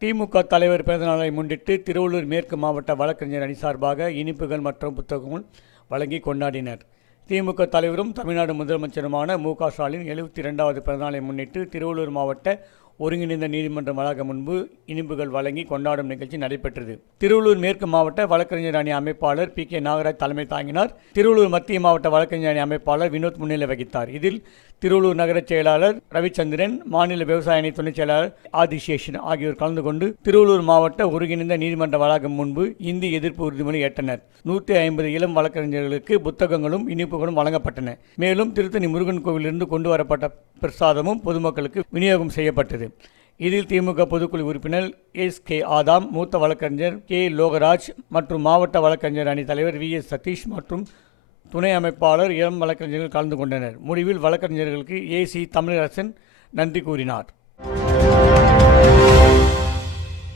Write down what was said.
திமுக தலைவர் பிறந்தநாளை முன்னிட்டு திருவள்ளூர் மேற்கு மாவட்ட வழக்கறிஞர் அணி சார்பாக இனிப்புகள் மற்றும் புத்தகங்கள் வழங்கி கொண்டாடினர். திமுக தலைவரும் தமிழ்நாடு முதலமைச்சருமான மு க ஸ்டாலின் எழுபத்தி இரண்டாவது பிறந்தநாளை முன்னிட்டு திருவள்ளூர் மாவட்ட ஒருங்கிணைந்த நீதிமன்ற வளாகம் முன்பு இனிப்புகள் வழங்கி கொண்டாடும் நிகழ்ச்சி நடைபெற்றது. திருவள்ளூர் மேற்கு மாவட்ட வழக்கறிஞர் அணி அமைப்பாளர் பி கே நாகராஜ் தலைமை தாங்கினார். திருவள்ளூர் மத்திய மாவட்ட வழக்கறிஞர் அணி அமைப்பாளர் வினோத் முன்னிலை வகித்தார். இதில் திருவள்ளூர் நகர செயலாளர் ரவிச்சந்திரன் மாநில விவசாய அணி துணைச் செயலாளர் ஆதிசேஷன் ஆகியோர் கலந்து கொண்டு திருவள்ளூர் மாவட்ட ஒருங்கிணைந்த நீதிமன்ற வளாகம் முன்பு இந்தி எதிர்ப்பு உறுதிமொழி ஏற்றனர். நூற்றி ஐம்பது இளம் வழக்கறிஞர்களுக்கு புத்தகங்களும் இனிப்புகளும் வழங்கப்பட்டன. மேலும் திருத்தணி முருகன் கோவிலிருந்து கொண்டு வரப்பட்ட பிரசாதமும் பொதுமக்களுக்கு விநியோகம் செய்யப்பட்டது. இதில் திமுக பொதுக்குழு உறுப்பினர் எஸ். கே. ஆதாம் மூத்த வழக்கறிஞர் கே. லோகராஜ் மற்றும் மாவட்ட வழக்கறிஞர் அணி தலைவர் வி. எஸ். சதீஷ் மற்றும் துணை அமைப்பாளர் இளம் வழக்கறிஞர்கள் கலந்து கொண்டனர். முடிவில் வழக்கறிஞர்களுக்கு ஏசி தமிழரசன் நன்றி கூறினார்.